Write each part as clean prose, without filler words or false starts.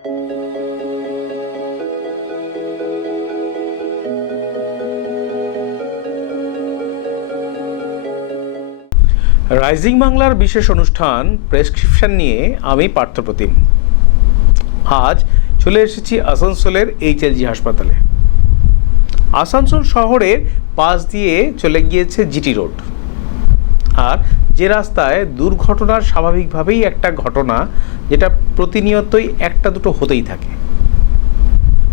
Rising বাংলার বিশেষ অনুষ্ঠান প্রেসক্রিপশন নিয়ে আমি পার্থপ্রতিম। আজ চলে এসেছি আসানসোলের এইচএলজি হাসপাতালে। আসানসোল শহরের পাশ দিয়ে চলে গিয়েছে জিটি রোড, আর যে রাস্তায় দুর্ঘটনার স্বাভাবিকভাবেই একটা ঘটনা, যেটা প্রতিনিয়তই একটা দুটো হতেই থাকে।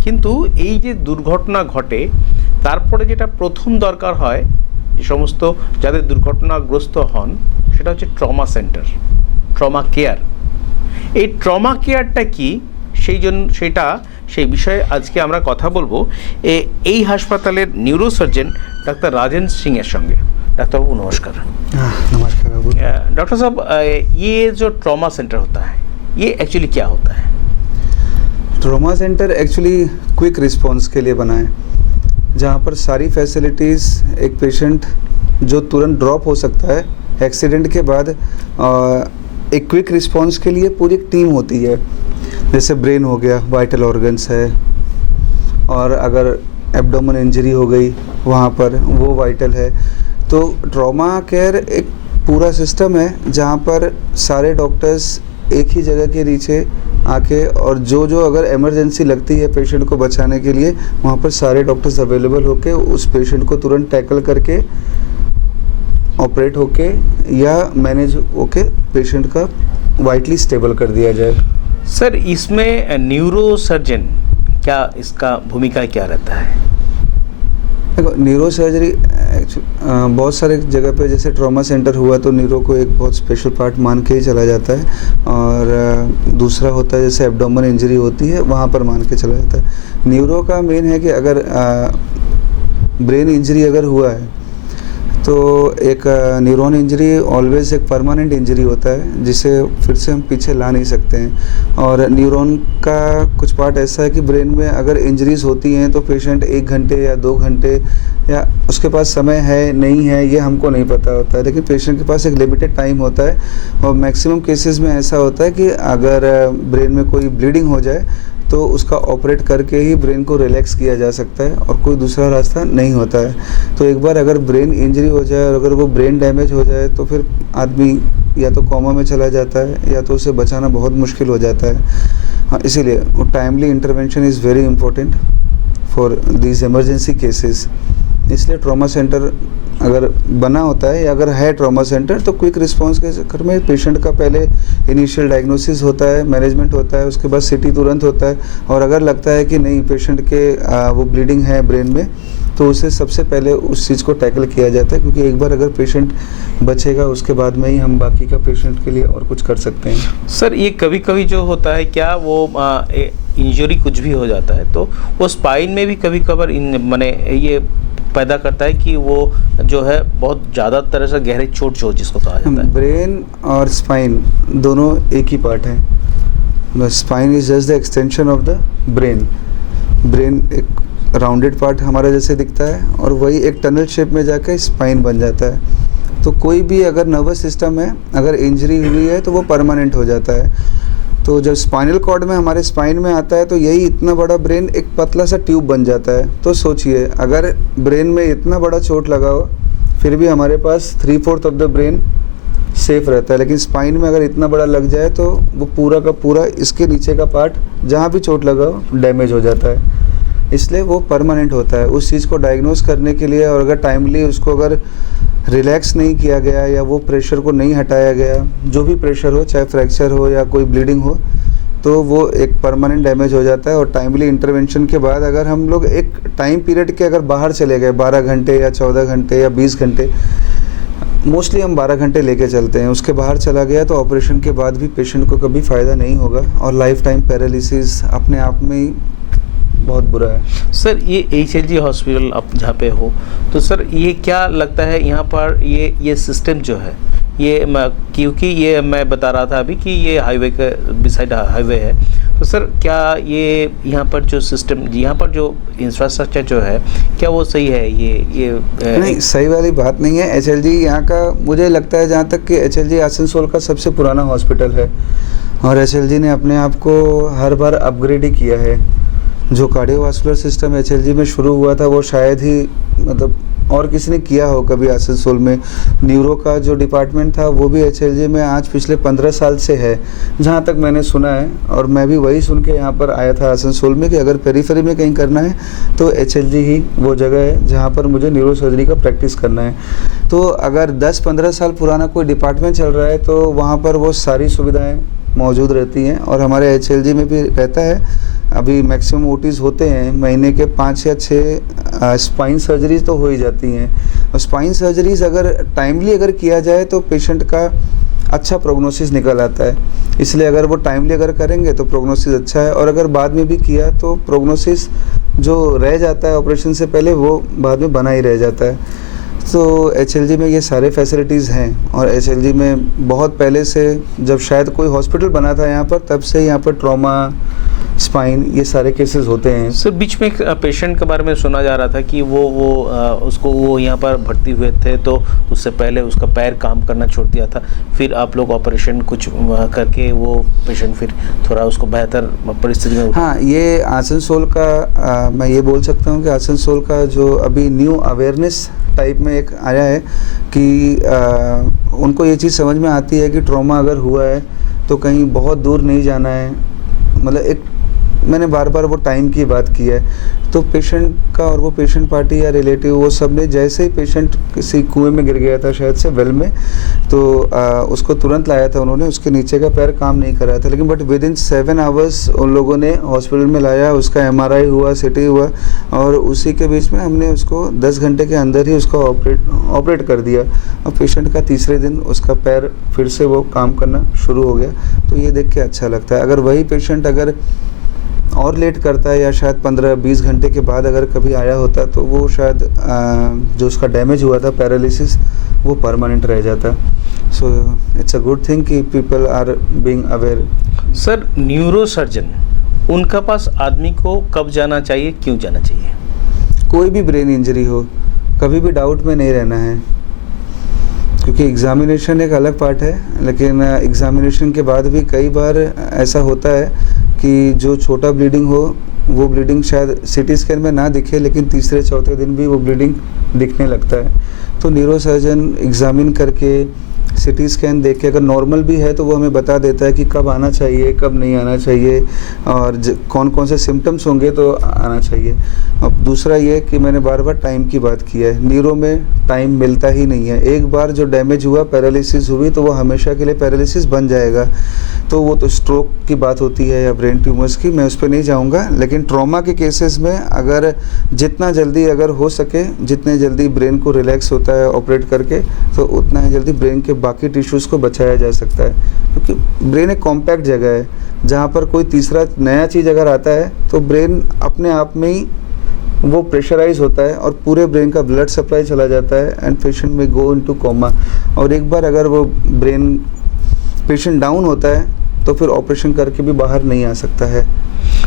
কিন্তু এই যে দুর্ঘটনা ঘটে, তারপরে যেটা প্রথম দরকার হয় যে সমস্ত যাদের দুর্ঘটনাগ্রস্ত হন, সেটা হচ্ছে ট্রমা সেন্টার, ট্রমা কেয়ার। এই ট্রমা কেয়ারটা কি, সেই বিষয়ে আজকে আমরা কথা বলবো এই হাসপাতালের নিউরোসার্জন ডাক্তার राजन सिंह এর সঙ্গে। डॉक्टरबाबू नमस्कार। नमस्कार बाबू। डॉक्टर साहब, ये जो ट्रॉमा सेंटर होता है, ये एक्चुअली क्या होता है? Trauma centre actually quick response के लिए बना है, जहाँ पर सारी फैसिलिटीज़ एक पेशेंट जो तुरंत ड्रॉप हो सकता है एक्सीडेंट के बाद, एक क्विक रिस्पॉन्स के लिए पूरी एक टीम होती है। जैसे ब्रेन हो गया, वाइटल ऑर्गन्स है, और अगर एब्डोमेन इंजरी हो गई वहाँ पर वो वाइटल है। तो ट्रॉमा केयर एक पूरा सिस्टम है जहाँ पर सारे डॉक्टर्स एक ही जगह के नीचे आके, और जो अगर इमरजेंसी लगती है पेशेंट को बचाने के लिए, वहाँ पर सारे डॉक्टर्स अवेलेबल होके उस पेशेंट को तुरंत टैकल करके ऑपरेट होके या मैनेज होके पेशेंट का वाइटली स्टेबल कर दिया जाए। सर, इसमें न्यूरोसर्जन क्या, इसका भूमिका क्या रहता है? देखो, न्यूरो सर्जरी बहुत सारे जगह पे, जैसे ट्रॉमा सेंटर हुआ तो न्यूरो को एक बहुत स्पेशल पार्ट मान के ही चला जाता है, और दूसरा होता है जैसे एब्डोमेन इंजरी होती है वहाँ पर मान के चला जाता है। न्यूरो का मेन है कि अगर ब्रेन इंजरी अगर हुआ है तो एक न्यूरॉन इंजरी ऑलवेज एक परमानेंट इंजरी होता है, जिसे फिर से हम पीछे ला नहीं सकते हैं। और न्यूरॉन का कुछ पार्ट ऐसा है कि ब्रेन में अगर इंजरीज होती हैं तो पेशेंट 1 घंटे या 2 घंटे या उसके पास समय है नहीं है ये हमको नहीं पता होता है, लेकिन पेशेंट के पास एक लिमिटेड टाइम होता है। और मैक्सिमम केसेस में ऐसा होता है कि अगर ब्रेन में कोई ब्लीडिंग हो जाए तो उसका ऑपरेट करके ही ब्रेन को रिलैक्स किया जा सकता है, और कोई दूसरा रास्ता नहीं होता है। तो एक बार अगर ब्रेन इंजरी हो जाए और अगर वो ब्रेन डैमेज हो जाए तो फिर आदमी या तो कोमा में चला जाता है या तो उसे बचाना बहुत मुश्किल हो जाता है। हाँ, इसीलिए timely intervention is very important for these emergency cases. इसलिए ट्रॉमा सेंटर अगर बना होता है या अगर है ट्रॉमा सेंटर, तो क्विक रिस्पांस के चक्कर में पेशेंट का पहले इनिशियल डायग्नोसिस होता है, मैनेजमेंट होता है, उसके बाद सीटी तुरंत होता है। और अगर लगता है कि नहीं पेशेंट के वो ब्लीडिंग है ब्रेन में, तो उसे सबसे पहले उस चीज़ को टैकल किया जाता है, क्योंकि एक बार अगर पेशेंट बचेगा उसके बाद में ही हम बाकी का पेशेंट के लिए और कुछ कर सकते हैं। सर, ये कभी कभी जो होता है, क्या वो इंजरी कुछ भी हो जाता है तो वो स्पाइन में भी कभी कभार माने ये पैदा करता है कि वो जो है बहुत ज़्यादा तरह से गहरे चोट जो जिसको कहा जाता है? ब्रेन और स्पाइन दोनों एक ही पार्ट है। Spine is just the extension of the brain. Brain एक राउंडेड पार्ट हमारा जैसे दिखता है, और वही एक टनल शेप में जाकर स्पाइन बन जाता है। तो कोई भी अगर नर्वस सिस्टम है, अगर इंजरी हुई है तो वो परमानेंट हो जाता है। तो जब स्पाइनल कॉर्ड में हमारे स्पाइन में आता है तो यही इतना बड़ा ब्रेन एक पतला सा ट्यूब बन जाता है। तो सोचिए, अगर ब्रेन में इतना बड़ा चोट लगा हो फिर भी हमारे पास 3/4 ऑफ द ब्रेन सेफ रहता है, लेकिन स्पाइन में अगर इतना बड़ा लग जाए तो वो पूरा का पूरा इसके नीचे का पार्ट जहाँ भी चोट लगा हो डैमेज हो जाता है। इसलिए वो परमानेंट होता है। उस चीज़ को डायग्नोस करने के लिए, और अगर टाइमली उसको अगर रिलैक्स नहीं किया गया या वो प्रेशर को नहीं हटाया गया, जो भी प्रेशर हो, चाहे फ्रैक्चर हो या कोई ब्लीडिंग हो, तो वो एक परमानेंट डैमेज हो जाता है। और टाइमली इंटरवेंशन के बाद अगर हम लोग एक टाइम पीरियड के अगर बाहर चले गए 12 घंटे या 14 घंटे या 20 घंटे, मोस्टली हम 12 घंटे लेके चलते हैं, उसके बाहर चला गया तो ऑपरेशन के बाद भी पेशेंट को कभी फ़ायदा नहीं होगा, और लाइफ टाइम पैरालिसिस अपने आप में ही बहुत बुरा है। सर, ये एचएलजी हॉस्पिटल आप जहाँ पे हो, तो सर ये क्या लगता है यहाँ पर ये सिस्टम जो है, ये क्योंकि ये मैं बता रहा था अभी कि ये हाईवे के बिसाइड हाईवे है, तो सर क्या ये यहाँ पर जो सिस्टम, यहाँ पर जो इंफ्रास्ट्रक्चर जो है, क्या वो सही है? ये नहीं, सही वाली बात नहीं है। एचएलजी यहाँ का, मुझे लगता है जहाँ तक कि एचएलजी आसनसोल का सबसे पुराना हॉस्पिटल है। और एचएलजी ने अपने आप को हर बार अपग्रेड ही किया है। जो कार्डियोवास्कुलर सिस्टम एचएलजी में शुरू हुआ था वो शायद ही मतलब और किसी ने किया हो कभी आसनसोल में। न्यूरो का जो डिपार्टमेंट था वो भी एचएलजी में आज पिछले 15 साल से है, जहाँ तक मैंने सुना है। और मैं भी वही सुन के यहाँ पर आया था आसनसोल में कि अगर पेरीफेरी में कहीं करना है तो एचएलजी ही वो जगह है जहाँ पर मुझे न्यूरो सर्जरी का प्रैक्टिस करना है। तो अगर 10-15 साल पुराना कोई डिपार्टमेंट चल रहा है तो वहाँ पर वो सारी सुविधाएँ मौजूद रहती हैं। और हमारे एचएलजी में भी रहता है। अभी मैक्सिमम ओटीज़ होते हैं, महीने के 5 या 6 स्पाइन सर्जरीज तो हो ही जाती हैं। और स्पाइन सर्जरीज अगर टाइमली अगर किया जाए तो पेशेंट का अच्छा प्रोग्नोसिस निकल आता है। इसलिए अगर वो टाइमली अगर करेंगे तो प्रोग्नोसिस अच्छा है, और अगर बाद में भी किया तो प्रोग्नोसिस जो रह जाता है ऑपरेशन से पहले वो बाद में बना ही रह जाता है। तो एचएलजी में ये सारे फैसिलिटीज़ हैं। और एचएलजी में बहुत पहले से, जब शायद कोई हॉस्पिटल बना था यहाँ पर, तब से यहाँ पर ट्रॉमा, स्पाइन, ये सारे केसेस होते हैं। सर बीच में एक पेशेंट के बारे में सुना जा रहा था कि वो यहाँ पर भर्ती हुए थे तो उससे पहले उसका पैर काम करना छोड़ दिया था, फिर आप लोग ऑपरेशन कुछ करके वो पेशेंट फिर थोड़ा उसको बेहतर परिस्थिति में। हाँ, ये आसनसोल का मैं ये बोल सकता हूँ कि आसनसोल का जो अभी न्यू अवेयरनेस टाइप में एक आया है कि उनको ये चीज़ समझ में आती है कि ट्रॉमा अगर हुआ है तो कहीं बहुत दूर नहीं जाना है। मतलब एक मैंने बार बार वो टाइम की बात की है। तो पेशेंट का और वो पेशेंट पार्टी या रिलेटिव वो सब ने, जैसे ही पेशेंट किसी कुएं में गिर गया था शायद से वेल में, तो उसको तुरंत लाया था उन्होंने। उसके नीचे का पैर काम नहीं कर रहा था, लेकिन बट विद इन 7 आवर्स उन लोगों ने हॉस्पिटल में लाया, उसका एमआरआई हुआ, सीटी हुआ, और उसी के बीच में हमने उसको 10 घंटे के अंदर ही उसका ऑपरेट कर दिया। और पेशेंट का तीसरे दिन उसका पैर फिर से वो काम करना शुरू हो गया। तो ये देख के अच्छा लगता है। अगर वही पेशेंट अगर और लेट करता है या शायद 15-20 घंटे के बाद अगर कभी आया होता तो वो शायद जो उसका डैमेज हुआ था, पैरालिसिस, वो परमानेंट रह जाता। So it's a good thing कि people are being aware. Sir neurosurgeon, उनका पास आदमी को कब जाना चाहिए, क्यों जाना चाहिए? कोई भी ब्रेन इंजरी हो, कभी भी डाउट में नहीं रहना है, क्योंकि एग्ज़ामिनेशन एक अलग पार्ट है। लेकिन एग्ज़ामिनेशन के बाद भी कई बार ऐसा होता है कि जो छोटा ब्लीडिंग हो वो ब्लीडिंग शायद सीटी स्कैन में ना दिखे, लेकिन तीसरे चौथे दिन भी वो ब्लीडिंग दिखने लगता है। तो न्यूरो सर्जन एग्ज़ामिन करके सीटी स्कैन देख के अगर नॉर्मल भी है तो वो हमें बता देता है कि कब आना चाहिए, कब नहीं आना चाहिए, और कौन कौन से सिम्टम्स होंगे तो आना चाहिए। अब दूसरा ये कि मैंने बार बार टाइम की बात की है, न्यूरो में टाइम मिलता ही नहीं है। एक बार जो डैमेज हुआ, पैरालिसिस हुई, तो वो हमेशा के लिए पैरालिसिस बन जाएगा। तो वो तो स्ट्रोक की बात होती है या ब्रेन ट्यूमर्स की, मैं उस पर नहीं जाऊंगा। लेकिन ट्रॉमा के केसेस में अगर जितना जल्दी अगर हो सके, जितने जल्दी ब्रेन को रिलैक्स होता है ऑपरेट करके, तो उतना ही जल्दी ब्रेन के बाकी टिश्यूज़ को बचाया जा सकता है। क्योंकि ब्रेन एक कॉम्पैक्ट जगह है, जहाँ पर कोई तीसरा नया चीज़ अगर आता है तो ब्रेन अपने आप में ही वो प्रेशराइज होता है और पूरे ब्रेन का ब्लड सप्लाई चला जाता है एंड पेशेंट में गो इनटू कोमा। और एक बार अगर वो ब्रेन पेशेंट डाउन होता है तो फिर ऑपरेशन करके भी बाहर नहीं आ सकता है।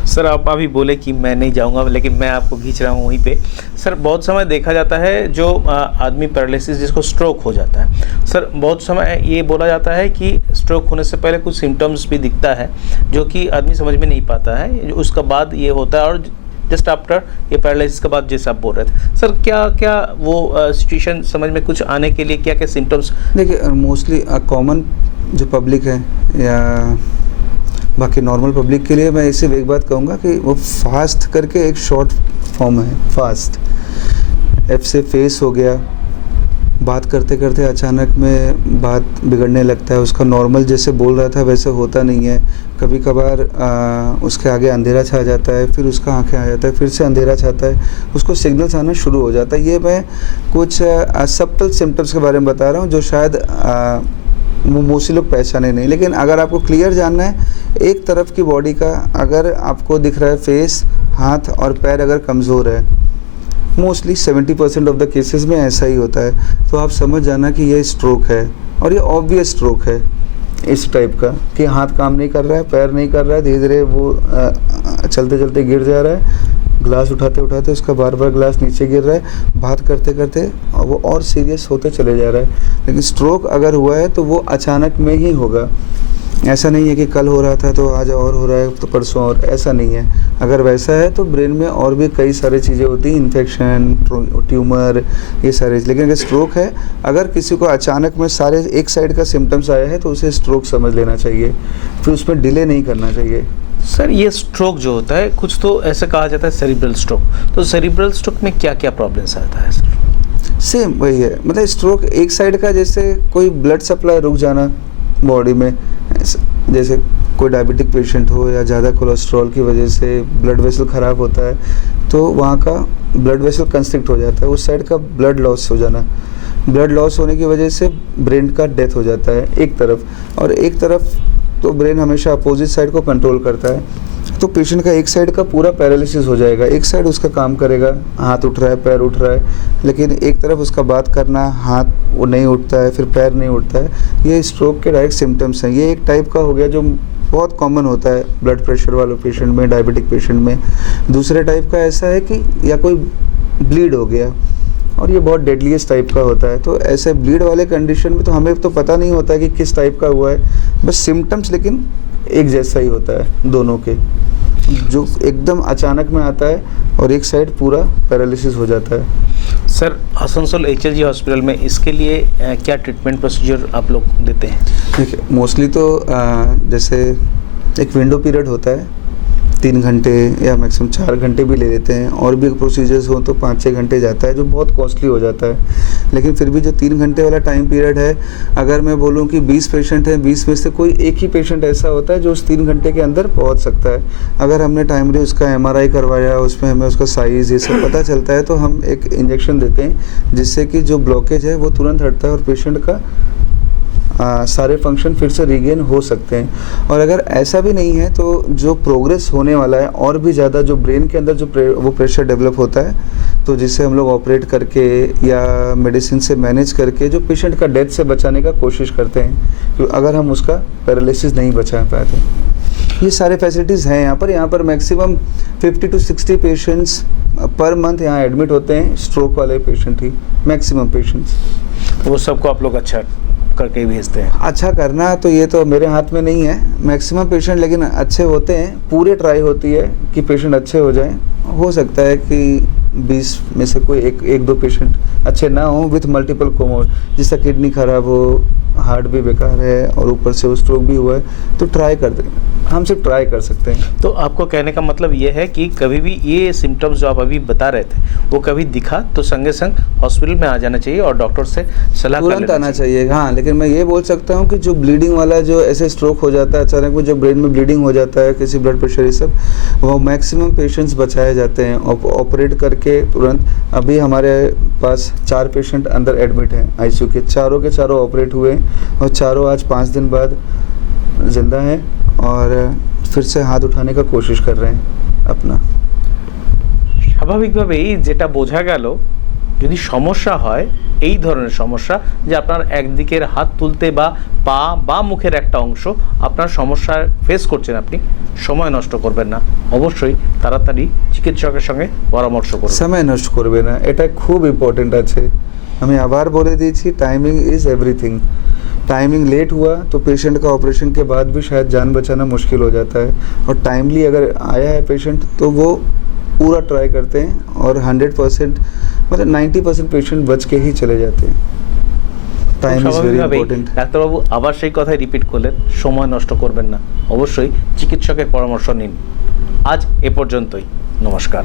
सर आप अभी बोले कि मैं नहीं जाऊंगा, लेकिन मैं आपको खींच रहा हूँ वहीं पे। सर बहुत समय देखा जाता है जो आदमी पैरालिसिस जिसको स्ट्रोक हो जाता है, सर बहुत समय ये बोला जाता है कि स्ट्रोक होने से पहले कुछ सिम्टम्स भी दिखता है जो कि आदमी समझ में नहीं पाता है, उसका बाद ये होता है, और जस्ट आफ्टर ये पैरालिसिस के बाद जैसे आप बोल रहे थे। सर क्या क्या वो सिचुएशन समझ में कुछ आने के लिए क्या क्या सिम्टम्स? देखिए मोस्टली कॉमन जो पब्लिक है या बाकी नॉर्मल पब्लिक के लिए मैं इसे एक बात कहूँगा कि वो फास्ट करके एक शॉर्ट फॉर्म है फास्ट। एफ से फेस हो गया, बात करते करते अचानक में बात बिगड़ने लगता है, उसका नॉर्मल जैसे बोल रहा था वैसे होता नहीं है। कभी कभार उसके आगे अंधेरा छा जाता है, फिर उसका आंखें आ जाता है, फिर से अंधेरा छाता है, उसको सिग्नल्स आना शुरू हो जाता है। ये मैं कुछ सबटल सिम्टम्स के बारे में बता रहा हूँ जो शायद मोस्टली लोग पहचाने नहीं। लेकिन अगर आपको क्लियर जानना है, एक तरफ की बॉडी का अगर आपको दिख रहा है फेस, हाथ और पैर अगर कमज़ोर है, मोस्टली 70% ऑफ द केसेस में ऐसा ही होता है, तो आप समझ जाना कि ये स्ट्रोक है। और ये ऑब्वियस स्ट्रोक है इस टाइप का कि हाथ काम नहीं कर रहा है, पैर नहीं कर रहा है, धीरे धीरे वो चलते चलते गिर जा रहा है, ग्लास उठाते उठाते उसका बार बार ग्लास नीचे गिर रहा है, बात करते करते वो और सीरियस होते चले जा रहा है। लेकिन स्ट्रोक अगर हुआ है तो वो अचानक में ही होगा। ऐसा नहीं है कि कल हो रहा था तो आज और हो रहा है तो परसों और, ऐसा नहीं है। अगर वैसा है तो ब्रेन में और भी कई सारी चीज़ें होती हैं, इन्फेक्शन, ट्यूमर, ये सारे। लेकिन अगर स्ट्रोक है, अगर किसी को अचानक में सारे एक साइड का सिम्टम्स आया है तो उसे स्ट्रोक समझ लेना चाहिए, फिर उसमें डिले नहीं करना चाहिए। सर ये स्ट्रोक जो होता है, कुछ तो ऐसा कहा जाता है सेरिब्रल स्ट्रोक, तो सेरिब्रल स्ट्रोक में क्या क्या प्रॉब्लम्स आता है सर? सेम वही है, मतलब स्ट्रोक एक साइड का, जैसे कोई ब्लड सप्लाई रुक जाना बॉडी में, जैसे कोई डायबिटिक पेशेंट हो या ज़्यादा कोलेस्ट्रॉल की वजह से ब्लड वेसल ख़राब होता है तो वहाँ का ब्लड वेसल कंस्ट्रिक्ट हो जाता है, उस साइड का ब्लड लॉस हो जाना। ब्लड लॉस होने की वजह से ब्रेन का डेथ हो जाता है एक तरफ, और एक तरफ तो ब्रेन हमेशा अपोजिट साइड को कंट्रोल करता है, तो पेशेंट का एक साइड का पूरा पैरालिसिस हो जाएगा। एक साइड उसका काम करेगा, हाथ उठ रहा है, पैर उठ रहा है, लेकिन एक तरफ उसका बात करना, हाथ वो नहीं उठता है, फिर पैर नहीं उठता है। ये स्ट्रोक के डायरेक्ट सिम्टम्स हैं। ये एक टाइप का हो गया जो बहुत कॉमन होता है ब्लड प्रेशर वाले पेशेंट में, डायबिटिक पेशेंट में। दूसरे टाइप का ऐसा है कि या कोई ब्लीड हो गया, और ये बहुत डेडलीस्ट टाइप का होता है। तो ऐसे ब्लीड वाले कंडीशन में तो हमें तो पता नहीं होता है कि किस टाइप का हुआ है, बस सिम्टम्स लेकिन एक जैसा ही होता है दोनों के, जो एकदम अचानक में आता है और एक साइड पूरा पैरालिसिस हो जाता है। सर आसनसोल HLG हॉस्पिटल में इसके लिए क्या ट्रीटमेंट प्रोसीजर आप लोग देते हैं? देखिए मोस्टली तो जैसे एक विंडो पीरियड होता है 3 घंटे या मैक्सिमम 4 घंटे भी ले लेते हैं, और भी प्रोसीजर्स हो तो 5-6 घंटे जाता है, जो बहुत कॉस्टली हो जाता है। लेकिन फिर भी जो 3 घंटे वाला टाइम पीरियड है, अगर मैं बोलूं कि 20 पेशेंट हैं, 20 में से कोई एक ही पेशेंट ऐसा होता है जो उस 3 घंटे के अंदर पहुंच सकता है। अगर हमने टाइमली उसका MRI करवाया, उसमें हमें उसका साइज़ ये सब पता चलता है, तो हम एक इंजेक्शन देते हैं जिससे कि जो ब्लॉकेज है वो तुरंत हटता है और पेशेंट का सारे फंक्शन फिर से रिगेन हो सकते हैं। और अगर ऐसा भी नहीं है तो जो प्रोग्रेस होने वाला है और भी ज़्यादा, जो ब्रेन के अंदर जो वो प्रेशर डेवलप होता है, तो जिससे हम लोग ऑपरेट करके या मेडिसिन से मैनेज करके जो पेशेंट का डेथ से बचाने का कोशिश करते हैं, क्योंकि अगर हम उसका पैरालिसिस नहीं बचा पाते। ये सारे फैसिलिटीज़ हैं यहाँ पर maximum 50 to 60 patients per month यहाँ एडमिट होते हैं, स्ट्रोक वाले पेशेंट ही मैक्सिमम पेशेंट्स। वो सबको आप लोग अच्छा करके भेजते हैं? अच्छा करना तो ये तो मेरे हाथ में नहीं है, मैक्सिमम पेशेंट लेकिन अच्छे होते हैं, पूरे ट्राई होती है कि पेशेंट अच्छे हो जाएं। हो सकता है कि 20 में से कोई एक दो पेशेंट अच्छे ना हो विथ मल्टीपल कोमोर, जिसका किडनी खराब हो, हार्ट भी बेकार है और ऊपर से वो स्ट्रोक भी हुआ है, तो ट्राई कर दें, हम सिर्फ ट्राई कर सकते हैं। तो आपको कहने का मतलब ये है कि कभी भी ये सिम्टम्स जो आप अभी बता रहे थे वो कभी दिखा तो संगे संग हॉस्पिटल में आ जाना चाहिए और डॉक्टर से सलाह तुरंत आना चाहिए। हाँ, लेकिन मैं ये बोल सकता हूँ कि जो ब्लीडिंग वाला, जो ऐसे स्ट्रोक हो जाता है अचानक में, जो ब्रेन में ब्लीडिंग हो जाता है, किसी ब्लड प्रेशर ये सब, वो मैक्सिमम पेशेंट्स बचाए जाते हैं ऑपरेट करके तुरंत। अभी हमारे पास 4 पेशेंट अंदर एडमिट हैं ICU के, चारों के चारों ऑपरेट हुए और चारों आज 5 दिन बाद जिंदा हैं और फिर से हाथ उठाने का कोशिश कर रहे हैं अपना। স্বাভাবিকভাবেই যেটা বোঝা গেল, যদি সমস্যা হয় এই ধরনের সমস্যা, যে আপনার একদিকের হাত তুলতে বা পা বা মুখের একটা অংশ আপনার সমস্যা ফেস করছেন, আপনি সময় নষ্ট করবেন না, অবশ্যই তাড়াতাড়ি চিকিৎসকের সঙ্গে পরামর্শ করুন। সময় নষ্ট করবে না, এটা খুব ইম্পর্টেন্ট আছে। আমি আবার বলে দিয়েছি, টাইমিंग इज एवरीथिंग। टाइमिंग लेट हुआ तो पेशेंट का ऑपरेशन के बाद भी शायद जान बचाना मुश्किल हो जाता है, और टाइमली अगर आया है पेशेंट तो वो पूरा ट्राई करते हैं और 100% मतलब 90% पेशेंट बच के ही चले जाते हैं। Time is very important. ডাক্তারবাবু আবার সেই কথাই রিপিট করলেন, সময় নষ্ট করবেন না, অবশ্যই চিকিৎসকের পরামর্শ নিন। আজ এ পর্যন্তই, নমস্কার।